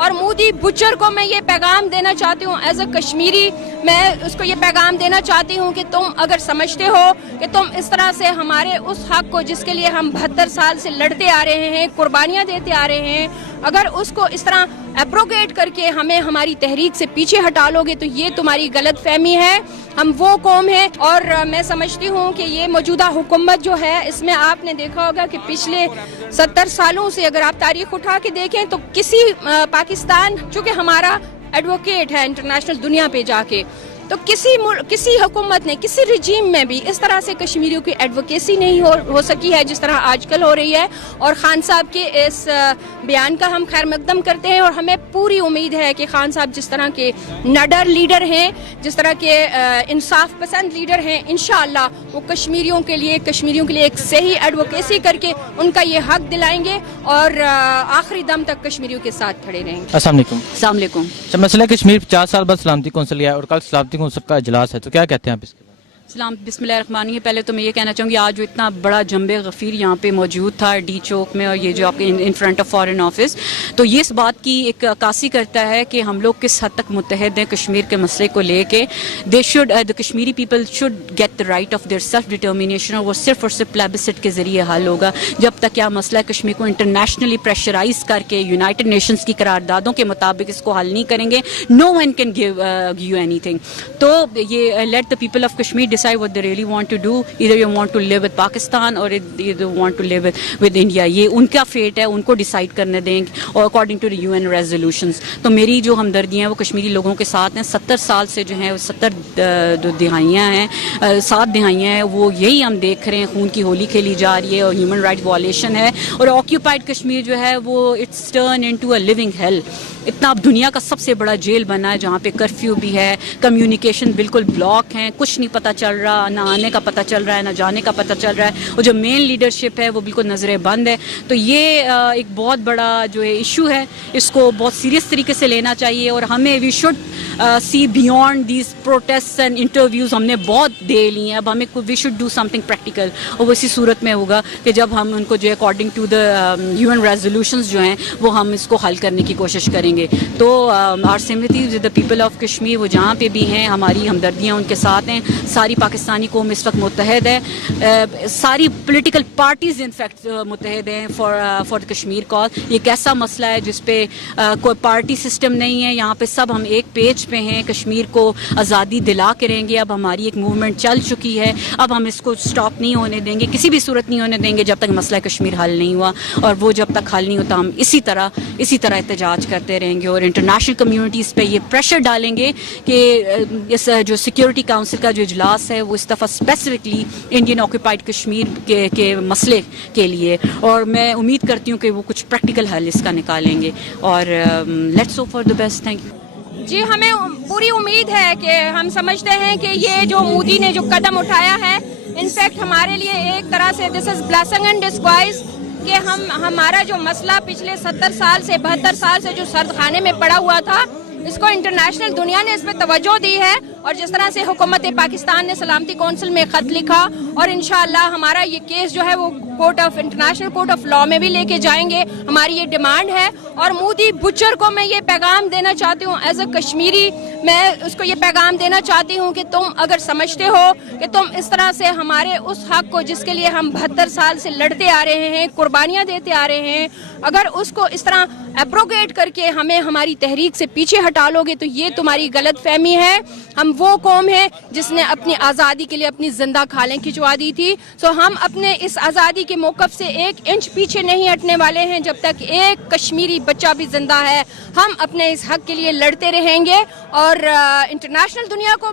اور مودی بچر کو میں یہ پیغام دینا چاہتی ہوں ایز اے کشمیری، میں اس کو یہ پیغام دینا چاہتی ہوں کہ تم اگر سمجھتے ہو کہ تم اس طرح سے ہمارے اس حق کو جس کے لیے ہم 72 سال سے لڑتے آ رہے ہیں، قربانیاں دیتے آ رہے ہیں، اگر اس کو اس طرح ایبروگیٹ کر کے ہمیں ہماری تحریک سے پیچھے ہٹا لو گے تو یہ تمہاری غلط فہمی ہے۔ ہم وہ قوم ہیں، اور میں سمجھتی ہوں کہ یہ موجودہ حکومت جو ہے اس میں آپ نے دیکھا ہوگا کہ پچھلے 70 سالوں سے اگر آپ تاریخ اٹھا کے دیکھیں تو کسی پاکستان چونکہ ہمارا ایڈوکیٹ ہے انٹرنیشنل دنیا پہ جا کے، تو کسی حکومت نے کسی رجیم میں بھی اس طرح سے کشمیریوں کی ایڈوکیسی نہیں ہو سکی ہے جس طرح آج کل ہو رہی ہے۔ اور خان صاحب کے اس بیان کا ہم خیر مقدم کرتے ہیں، اور ہمیں پوری امید ہے کہ خان صاحب جس طرح کے نڈر لیڈر ہیں، جس طرح کے انصاف پسند لیڈر ہیں، انشاءاللہ وہ کشمیریوں کے لیے ایک صحیح ایڈوکیسی کر کے ان کا یہ حق دلائیں گے اور آخری دم تک کشمیریوں کے ساتھ کھڑے رہیں گے۔ السلام علیکم۔ السلام علیکم۔ مسئلہ کشمیر 50 سال بعد سلامتی کونسل ہے اور کل سلامتی کونسل کا اجلاس ہے، تو کیا کہتے ہیں آپ اس کے بارے میں؟ سلام، بسم اللہ الرحمن الرحیم۔ پہلے تو میں یہ کہنا چاہوں گی آج جو اتنا بڑا جنب غفیر یہاں پہ موجود تھا ڈی چوک میں، اور یہ جو آپ کے in front of foreign office, تو یہ اس بات کی ایک عکاسی کرتا ہے کہ ہم لوگ کس حد تک متحد ہیں کشمیر کے مسئلے کو لے کے۔ The Kashmiri people should get the right of their self determination, اور وہ صرف پلیبسٹ کے ذریعے حل ہوگا۔ جب تک یہ مسئلہ کشمیر کو انٹرنیشنلی پریشرائز کر کے یونائٹڈ نیشنز کی قراردادوں کے مطابق اس کو حل نہیں کریں گے، no one can give you anything. تو یہ let the people of Kashmir decide what they really want to do, either you want to live with Pakistan or either want to live with India، یہ ان کا fat ہے، ان کو decide کرنے دیں اور according to the UN resolutions۔ تو میری جو ہمدردیاں ہیں وہ کشمیری لوگوں کے ساتھ ہیں۔ 70 سال سے جو ہیں 70 دہائیاں ہیں، 7 دہائیاں ہیں، وہ یہی ہم دیکھ رہے ہیں، خون کی ہولی کھیلی جا رہی ہے اور ہیومن رائٹ وائلیشن ہے، اور آکیوپائڈ کشمیر جو ہے وہ it's turn into a living hell. اتنا اب دنیا کا سب سے بڑا جیل بنا ہے جہاں پہ کرفیو بھی ہے، کمیونیکیشن بالکل بلاک ہیں، کچھ نہیں پتہ چل رہا، نہ آنے کا پتہ چل رہا ہے، نہ جانے کا پتہ چل رہا ہے، اور جو مین لیڈرشپ ہے وہ بالکل نظریں بند ہے۔ تو یہ ایک بہت بڑا جو ہے ایشو ہے، اس کو بہت سیریس طریقے سے لینا چاہیے، اور ہمیں we should see beyond these protest and interviews. ہم نے بہت دے لی ہیں، اب ہمیں we should do something practical, اور وہ اسی صورت میں ہوگا کہ جب ہم ان کو جو ہے according to the UN resolutions جو ہیں وہ ہم اس کو حل کرنے کی کوشش کریں گے۔ تو our sympathy with the people of Kashmir, وہ جہاں پہ بھی ہیں ہماری ہمدردیاں ان کے ساتھ ہیں۔ ساری پاکستانی قوم اس وقت متحد ہے، ساری پولیٹیکل پارٹیز انفیکٹ متحد ہیں فار کشمیر کاز۔ یہ ایک ایسا مسئلہ ہے جس پہ کوئی پارٹی سسٹم نہیں ہے، یہاں پہ سب ہم ایک پیج پہ ہیں، کشمیر کو آزادی دلا کے رہیں گے۔ اب ہماری ایک موومنٹ چل چکی ہے، اب ہم اس کو سٹاپ نہیں ہونے دیں گے، کسی بھی صورت نہیں ہونے دیں گے جب تک مسئلہ کشمیر حل نہیں ہوا، اور وہ جب تک حل نہیں ہوتا ہم اسی طرح احتجاج کرتے رہیں گے، اور انٹرنیشنل کمیونٹیز پہ یہ پریشر ڈالیں گے کہ اس جو سیکیورٹی کاؤنسل کا جو اجلاس ہے وہ اس دفعہ اسپیسیفکلی انڈین آکوپائڈ کشمیر کے مسئلے کے لیے، اور میں امید کرتی ہوں کہ وہ کچھ پریکٹیکل حل اس کا نکالیں گے، اور let's hope for the best. Thank you. جی، ہمیں پوری امید ہے کہ ہم سمجھتے ہیں کہ یہ جو مودی نے جو قدم اٹھایا ہے انفیکٹ ہمارے لیے ایک طرح سے دس از بلیسنگ ان ڈسگوائز، کہ ہمارا جو مسئلہ پچھلے 70 سال سے 72 سال سے جو سرد خانے میں پڑا ہوا تھا، اس کو انٹرنیشنل دنیا نے اس پہ توجہ دی ہے، اور جس طرح سے حکومت پاکستان نے سلامتی کونسل میں خط لکھا، اور انشاءاللہ ہمارا یہ کیس جو ہے وہ انٹرنیشنل کورٹ آف لاء میں بھی لے کے جائیں گے، ہماری یہ ڈیمانڈ ہے۔ اور مودی بچر کو میں یہ پیغام دینا چاہتی ہوں ایز اے کشمیری، میں اس کو یہ پیغام دینا چاہتی ہوں کہ تم اگر سمجھتے ہو کہ تم اس طرح سے ہمارے اس حق کو جس کے لیے ہم 72 سال سے لڑتے آ رہے ہیں، قربانیاں دیتے آ رہے ہیں، اگر اس کو اس طرح ایبروگیٹ کر کے ہمیں ہماری تحریک سے پیچھے ہٹا لو گے تو یہ تمہاری غلط فہمی ہے۔ ہم وہ قوم ہیں جس نے اپنی آزادی کے لیے اپنی زندہ کھالیں کھچوا دی تھی، سو ہم اپنے اس آزادی کے موقف سے 1 انچ پیچھے نہیں ہٹنے والے ہیں۔ جب تک ایک کشمیری بچہ بھی زندہ ہے ہم اپنے اس حق کے لیے لڑتے رہیں گے، اور انٹرنیشنل دنیا کو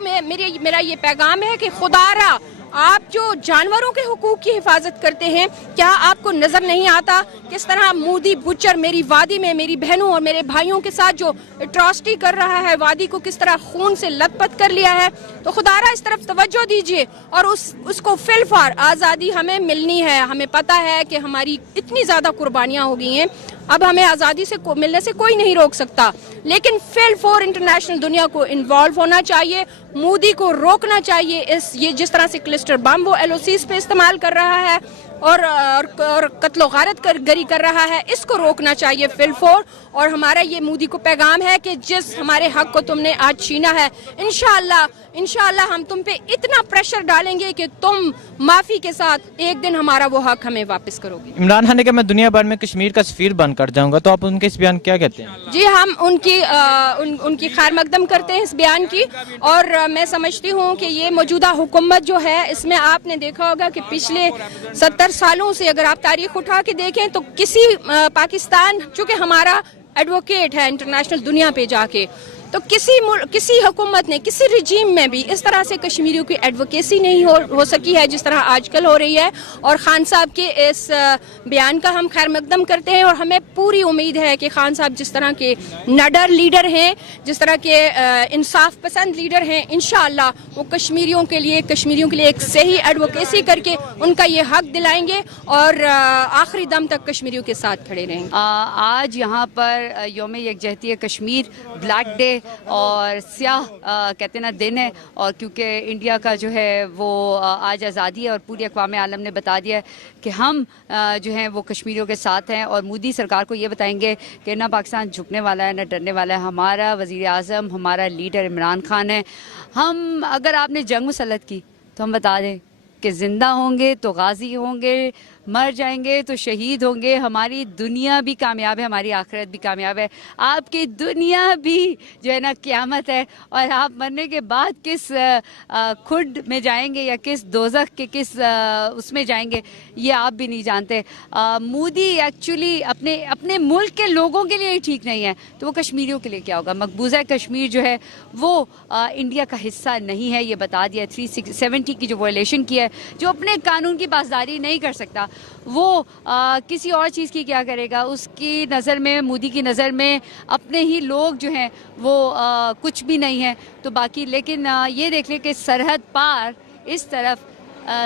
میرا یہ پیغام ہے کہ خدا را آپ جو جانوروں کے حقوق کی حفاظت کرتے ہیں، کیا آپ کو نظر نہیں آتا کس طرح مودی بچر میری وادی میں میری بہنوں اور میرے بھائیوں کے ساتھ جو اٹراسٹی کر رہا ہے، وادی کو کس طرح خون سے لت پت کر لیا ہے؟ تو خدا را اس طرف توجہ دیجئے، اور اس کو فل فار آزادی ہمیں ملنی ہے۔ ہمیں پتہ ہے کہ ہماری اتنی زیادہ قربانیاں ہو گئی ہیں، اب ہمیں آزادی سے ملنے سے کوئی نہیں روک سکتا، لیکن فل فور انٹرنیشنل دنیا کو انوالو ہونا چاہیے، مودی کو روکنا چاہیے۔ یہ جس طرح سے کلسٹر بم وہ LOCs پہ استعمال کر رہا ہے، اور قتل و غارت گری کر رہا ہے، اس کو روکنا چاہیے فی الفور. اور ہمارا یہ مودی کو پیغام ہے کہ جس ہمارے حق کو تم نے آج چھینا ہے، انشاءاللہ ہم تم پہ اتنا پریشر ڈالیں گے کہ تم معافی کے ساتھ ایک دن ہمارا وہ حق ہمیں واپس کرو گے. عمران خان نے کہا میں دنیا بھر میں کشمیر کا سفیر بن کر جاؤں گا، تو آپ ان کے اس بیان کیا کہتے ہیں؟ جی ہم ان کی خیر مقدم کرتے ہیں اس بیان کی، اور میں سمجھتی ہوں کہ یہ موجودہ حکومت جو ہے اس میں آپ نے دیکھا ہوگا کہ پچھلے 70 سالوں سے اگر آپ تاریخ اٹھا کے دیکھیں تو کسی پاکستان چونکہ ہمارا ایڈوکیٹ ہے انٹرنیشنل دنیا پہ جا کے، تو کسی حکومت نے کسی رجیم میں بھی اس طرح سے کشمیریوں کی ایڈوکیسی نہیں ہو سکی ہے جس طرح آج کل ہو رہی ہے. اور خان صاحب کے اس بیان کا ہم خیر مقدم کرتے ہیں، اور ہمیں پوری امید ہے کہ خان صاحب جس طرح کے نڈر لیڈر ہیں، جس طرح کے انصاف پسند لیڈر ہیں، انشاءاللہ وہ کشمیریوں کے لیے ایک صحیح ایڈوکیسی کر کے ان کا یہ حق دلائیں گے اور آخری دم تک کشمیریوں کے ساتھ کھڑے رہیں گے. آج یہاں پر یوم یکجہتی کشمیر بلیک ڈے اور سیاہ کہتے نا دن ہے، اور کیونکہ انڈیا کا جو ہے وہ آج آزادی ہے اور پوری اقوام عالم نے بتا دیا ہے کہ ہم جو ہیں وہ کشمیریوں کے ساتھ ہیں، اور مودی سرکار کو یہ بتائیں گے کہ نہ پاکستان جھکنے والا ہے نہ ڈرنے والا ہے. ہمارا وزیر اعظم ہمارا لیڈر عمران خان ہے. ہم اگر آپ نے جنگ مسلط کی تو ہم بتا دیں کہ زندہ ہوں گے تو غازی ہوں گے، مر جائیں گے تو شہید ہوں گے. ہماری دنیا بھی کامیاب ہے، ہماری آخرت بھی کامیاب ہے. آپ کی دنیا بھی جو ہے نا قیامت ہے، اور آپ مرنے کے بعد کس کھڈ میں جائیں گے یا کس دوزخ کے کس اس میں جائیں گے یہ آپ بھی نہیں جانتے. مودی ایکچولی اپنے ملک کے لوگوں کے لیے ٹھیک نہیں ہے تو وہ کشمیریوں کے لیے کیا ہوگا. مقبوضہ کشمیر جو ہے وہ انڈیا کا حصہ نہیں ہے، یہ بتا دیا. 370 کی جو وائلیشن کی ہے، جو اپنے قانون کی پاسداری نہیں کر سکتا وہ کسی اور چیز کی کیا کرے گا. اس کی نظر میں، مودی کی نظر میں اپنے ہی لوگ جو ہیں وہ کچھ بھی نہیں ہیں. تو باقی لیکن یہ دیکھ لیں کہ سرحد پار اس طرف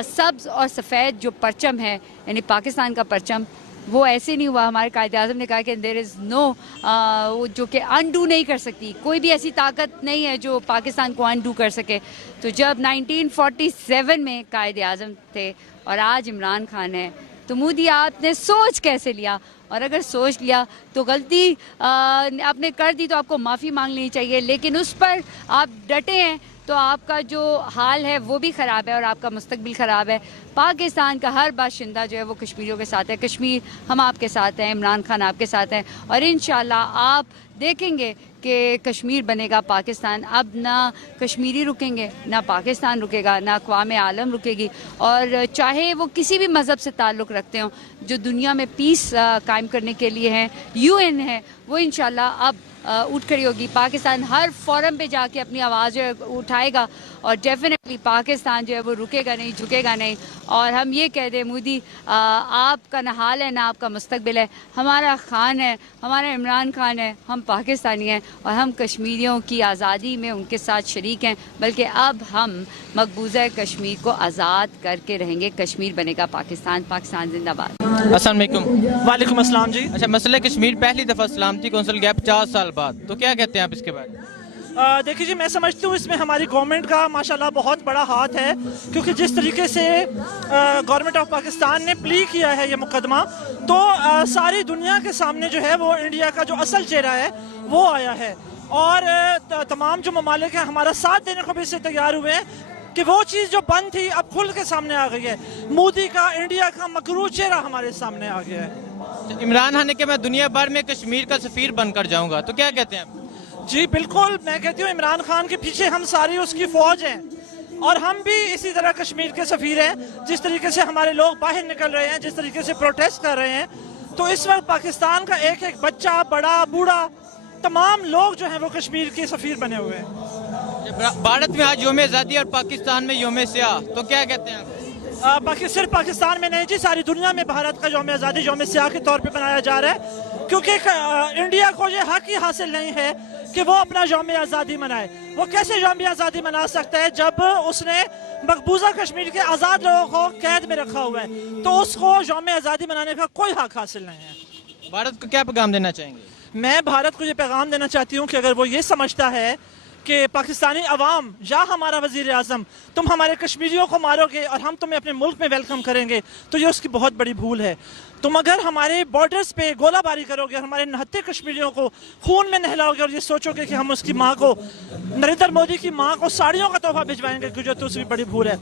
سبز اور سفید جو پرچم ہے یعنی پاکستان کا پرچم، وہ ایسے نہیں ہوا. ہمارے قائد اعظم نے کہا کہ دیر از نو جو کہ انڈو نہیں کر سکتی، کوئی بھی ایسی طاقت نہیں ہے جو پاکستان کو انڈو کر سکے. تو جب 1947 میں قائد اعظم تھے اور آج عمران خان ہے، تو مودی آپ نے سوچ کیسے لیا؟ اور اگر سوچ لیا تو غلطی آپ نے کر دی تو آپ کو معافی مانگ لینی چاہیے، لیکن اس پر آپ ڈٹے ہیں تو آپ کا جو حال ہے وہ بھی خراب ہے اور آپ کا مستقبل خراب ہے. پاکستان کا ہر باشندہ جو ہے وہ کشمیریوں کے ساتھ ہے. کشمیر ہم آپ کے ساتھ ہیں، عمران خان آپ کے ساتھ ہیں، اور انشاءاللہ آپ دیکھیں گے کہ کشمیر بنے گا پاکستان. اب نہ کشمیری رکیں گے، نہ پاکستان رکے گا، نہ اقوام عالم رکے گی. اور چاہے وہ کسی بھی مذہب سے تعلق رکھتے ہوں، جو دنیا میں پیس قائم کرنے کے لیے ہیں، UN ہے، وہ انشاءاللہ اب اٹھ کھڑی ہوگی. پاکستان ہر فورم پہ جا کے اپنی آواز اٹھائے گا، اور ڈیفینیٹلی پاکستان جو ہے وہ رکے گا نہیں، جھکے گا نہیں. اور ہم یہ کہہ دیں مودی آپ کا نہ حال ہے نہ آپ کا مستقبل ہے. ہمارا خان ہے، ہمارا عمران خان ہے، ہم پاکستانی ہیں اور ہم کشمیریوں کی آزادی میں ان کے ساتھ شریک ہیں. بلکہ اب ہم مقبوضہ کشمیر کو آزاد کر کے رہیں گے. کشمیر بنے گا پاکستان. پاکستان زندہ باد. السلام علیکم. وعلیکم السلام جی. اچھا، مسئلہ کشمیر پہلی دفعہ سلامتی کونسل گیا 50 سال بعد، تو کیا کہتے ہیں آپ اس کے بارے میں؟ دیکھیے جی، میں سمجھتی ہوں اس میں ہماری گورنمنٹ کا ماشاءاللہ بہت بڑا ہاتھ ہے، کیونکہ جس طریقے سے گورنمنٹ آف پاکستان نے پلی کیا ہے یہ مقدمہ، تو ساری دنیا کے سامنے جو ہے وہ انڈیا کا جو اصل چہرہ ہے وہ آیا ہے. اور تمام جو ممالک ہیں ہمارا ساتھ دینے کو بھی اس سے تیار ہوئے ہیں کہ وہ چیز جو بند تھی اب کھل کے سامنے آ گئی ہے. مودی کا انڈیا کا مکروہ چہرہ ہمارے سامنے آ گیا ہے. عمران خان نے کہ میں دنیا بھر میں کشمیر کا سفیر بن کر جاؤں گا، تو کیا کہتے ہیں آپ؟ جی بالکل، میں کہتی ہوں عمران خان کے پیچھے ہم ساری اس کی فوج ہیں، اور ہم بھی اسی طرح کشمیر کے سفیر ہیں. جس طریقے سے ہمارے لوگ باہر نکل رہے ہیں، جس طریقے سے پروٹیسٹ کر رہے ہیں، تو اس وقت پاکستان کا ایک ایک بچہ، بڑا بوڑھا، تمام لوگ جو ہیں وہ کشمیر کے سفیر بنے ہوئے ہیں. بھارت میں آج یوم آزادی اور پاکستان میں یوم سیاہ، تو کیا کہتے ہیں آپ؟ صرف پاکستان میں نہیں جی، ساری دنیا میں بھارت کا یوم آزادی یوم سیاہ کے طور پہ منایا جا رہا ہے، کیونکہ انڈیا کو یہ حق ہی حاصل نہیں ہے کہ وہ اپنا یوم آزادی منائے. وہ کیسے یوم آزادی منا سکتا ہے جب اس نے مقبوضہ کشمیر کے آزاد لوگوں کو قید میں رکھا ہوا ہے؟ تو اس کو یوم آزادی منانے کا کوئی حق حاصل نہیں ہے. بھارت کو کیا پیغام دینا چاہیں گے؟ میں بھارت کو یہ پیغام دینا چاہتی ہوں کہ اگر وہ یہ سمجھتا ہے کہ پاکستانی عوام یا ہمارا وزیر اعظم تم ہمارے کشمیریوں کو مارو گے اور ہم تمہیں اپنے ملک میں ویلکم کریں گے تو یہ اس کی بہت بڑی بھول ہے. تم اگر ہمارے بارڈرز پہ گولہ باری کرو گے اور ہمارے نہتے کشمیریوں کو خون میں نہلاؤ گے اور یہ سوچو گے کہ ہم اس کی ماں کو, نریندر مودی کی ماں کو ساڑیوں کا تحفہ بھجوائیں گے, جو تو اس بھی بڑی بھول ہے.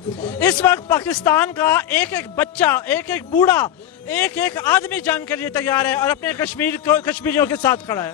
اس وقت پاکستان کا ایک ایک بچہ, ایک ایک بوڑھا, ایک ایک آدمی جنگ کے لیے تیار ہے اور اپنے کشمیریوں کے ساتھ کھڑا ہے.